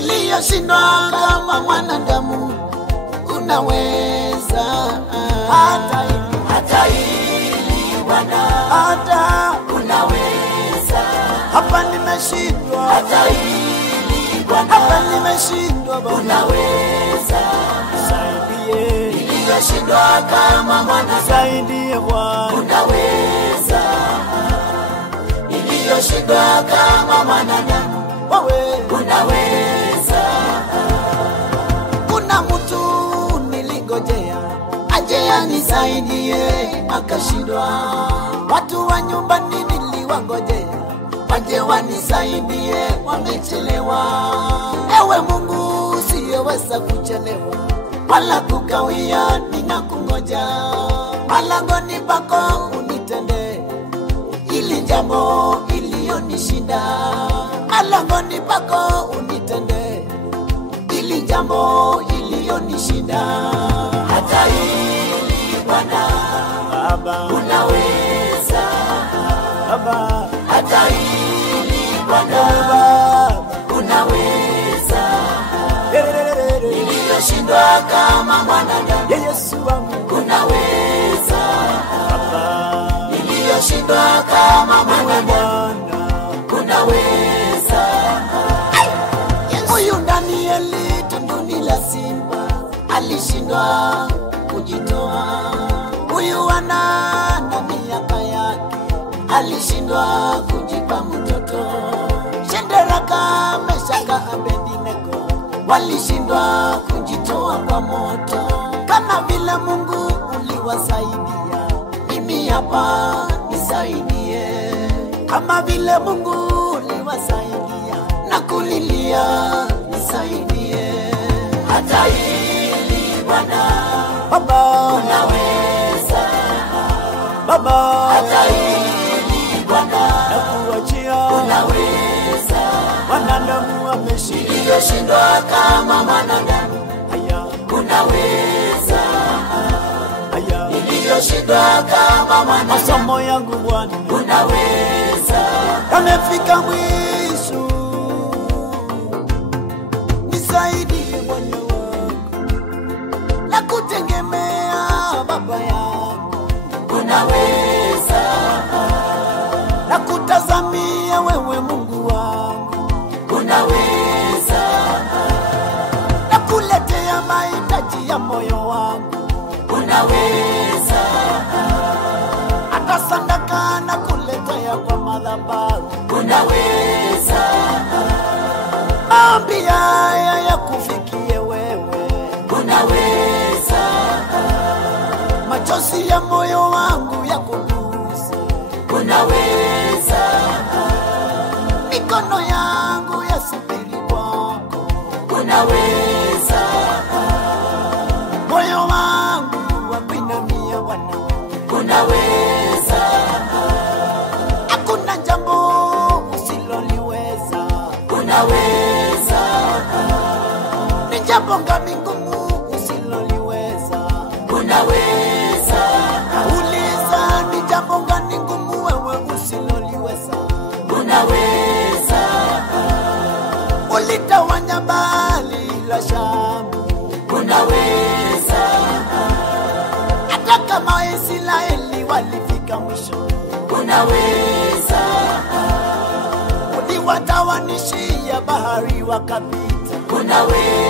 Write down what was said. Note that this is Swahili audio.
niliyoshindwa kama mwanadamu, unaweza. Hata hili Bwana, hata unaweza. Hapa nimeshindwa, hata hili Bwana, hapa nimeshindwa, unaweza. Saidie niliyoshindwa kama mwana, saidie Bwana, unaweza. Niliyoshindwa kama mwanadamu, wewe unaweza. Kuna mtu niligojea aje anisaidie akashindwa. Watu wa nyumbani niliwangojea waje wanisaidie, wamechelewa. Ewe Mungu usiyeweza kuchelewa wala kukawia, ninakungoja. Malangoni pako unitende ili jambo iliyonishinda. Malangoni pako unitende ili jambo iliyonishinda. Hata hili Bwana, Baba unaweza. Baba hata hili Bwana, Baba unaweza. Niliyoshindwa kama mwanadamu, Yesu wangu unaweza. Baba niliyoshindwa kama mwanadamu, unaweza. Huyu Danieli tunduni la simba alishindwa kujitoa. Huyu Ana na miaka yake alishindwa kujipa mtoto. Shadraka, Meshaki, Abednego walishindwa kujitoa kwa moto. Kama vile Mungu uliwasaidia, mimi hapa nisaidie. Kama vile Mungu uliwasaidia na kulilia, nisaidie. Hata hili Bwana, Baba unaweza. Baba hata hili Bwana, nakuachia, unaweza. Mwanadamu ameshindwa, niliyoshindwa kama mwanadamu, unaweza. Niliyoshindwa kama mwanadamu, masomo yangu Bwana, unaweza. Yamefika mwisho, nisaidie Bwana wangu, nakutegemea Baba yangu, unaweza. Nakutazamia wewe Mungu wangu, unaweza. Nakuletea mahitaji ya moyo wangu, unaweza. Hata sadaka nakuletea kwa madhabahu, unaweza. Maombi haya yakufikie wewe, unaweza. Machozi ya moyo wangu yakuguse, unaweza. Mikono yangu yasubiri kwako, unaweza. Moyo wangu wakuinamia Bwana, unaweza. Hakuna jambo usiloliweza, unaweza. Ni jambo gani ngumu usiloliweza, unaweza. Uliza ni jambo gani ngumu wewe usiloliweza, unaweza. Ulitawanya bahari la Shamu, unaweza. Hata kama Israeli walifika mwisho, unaweza. Uliwatawanishia bahari wakapita, unaweza.